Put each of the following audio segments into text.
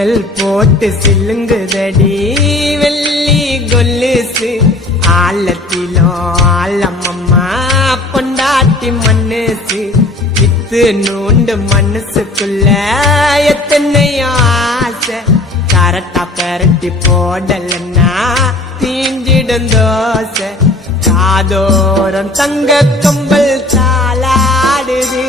signal போட்டு சில்லுங்குதடி வெள்ளி கொல்லுசு ஆழத்திலோ ஆழமம்மா பொண்டாட்டி மண்ணுசு வித்து நூண்டு மனசுக்குள்ள எத்தனையோ ஆசை கரட்டா பெரட்டி போடலன்னா தீஞ்சிடும் தோசை காதோரம் தங்க கம்பல் தாளாடுது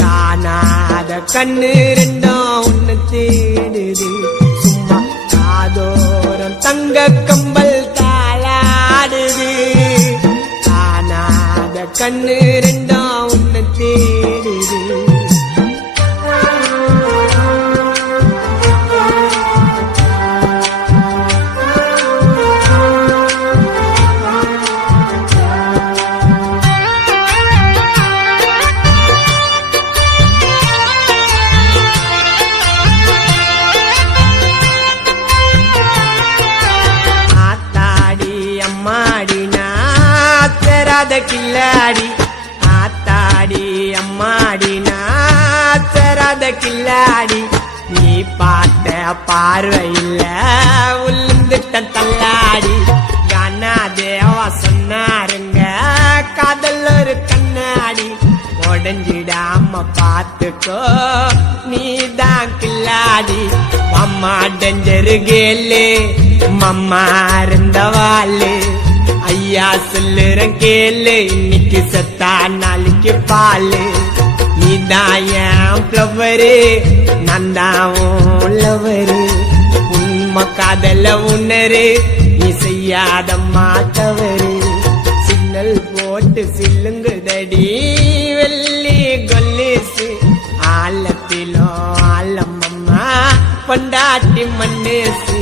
காணாத கண்ணு ரெண்டும் உன்னை தேடுது சும்மா காதோரம் தங்க கம்பல் தாளாடுது காணாத கண்ணு ரெண்டும் உன்னை தேடுது கில்லாடி ஆத்தாடி அம்மாடி நாத்தராத கில்லாடி நீ பார்த்த பார்வையில் உளுந்துட்ட தள்ளாடி கானா தேவா சொன்னாருங்க காதல் ஒரு கண்ணாடி உடஞ்சிடாம பார்த்துக்கோ நீதான் கில்லாடி அம்மா டெஞ்சரு கேளு மம்மா இருந்தவாளு ஐயா சொல்லுறேன் கேளு இன்னைக்கு சத்தா நாளைக்கு பாலு நீதான் என் ஃப்ளவரு நான் தான் லவரு உண்மை காதல உணரு நீ செய்யாத மாத்தவரு சிக்னல் போட்டு சில்லுங்குதடி வெள்ளி கொல்லுசு ஆழத்திலோ ஆழமம்மா பொண்டாட்டி மண்ணுசு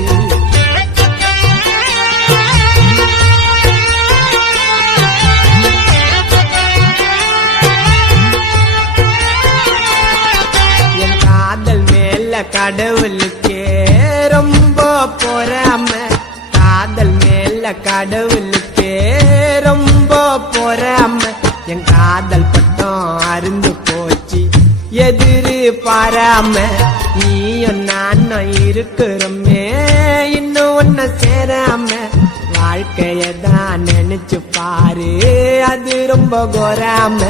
கடவுளுக்கே ரொம்ப பொறாம காதல் மேல கடவுளுக்கே ரொம்ப பொறாம என் காதல் பட்டம் அருந்து போச்சு எதிரு பாராம நீயும் நானும் இருக்கிறோமே இன்னும் ஒன்ன சேராம வாழ்க்கையதான் நினைச்சு பாரு அது ரொம்ப கோராம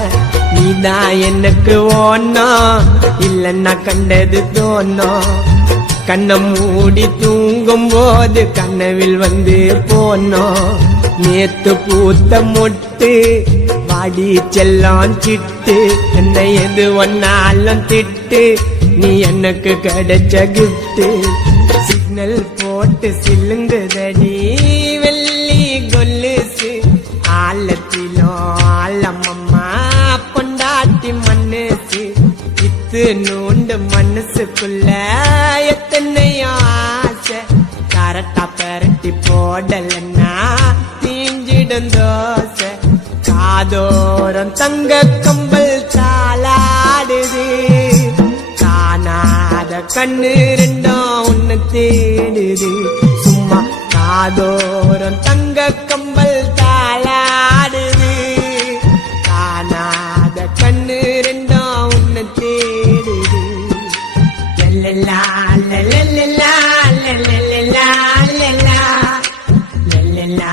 நீதான் எனக்கு ஓணும் இல்லன்னா கண்டது தோணும் கண்ணை மூடி தூங்கும் போது கனவில் வந்து போனோம் நேத்து பூத்த மொட்டு வாடி செல்லம் சிட்டு என்னை எது ஒன்னாலும் திட்டு நீ எனக்கு கிடைச்ச கிஃப்ட் சிக்னல் போட்டு சில்லுங்குதடி வெள்ளி கொல்லுசு ஆழத்திலோ ஆழமம்மா பொண்டாட்டி மண்ணுசு வித்து நூண்டு மனசுக்குள்ள எத்தனையோ ஆசை கரட்டா பெரட்டி போடலன்னா தீஞ்சிடும் தோசை காதோரம் தங்க கம்பல் தாளாடுது காணாத கண்ணு ரெண்டும் உன்னை தேடுது சும்மா காதோரம் தங்க கம்பல் தாளாடுது காணாத கண்ணு ரெண்டும் உன்னை தேடுது லல்லா லல்லா லல்லா லல்லா லல்லா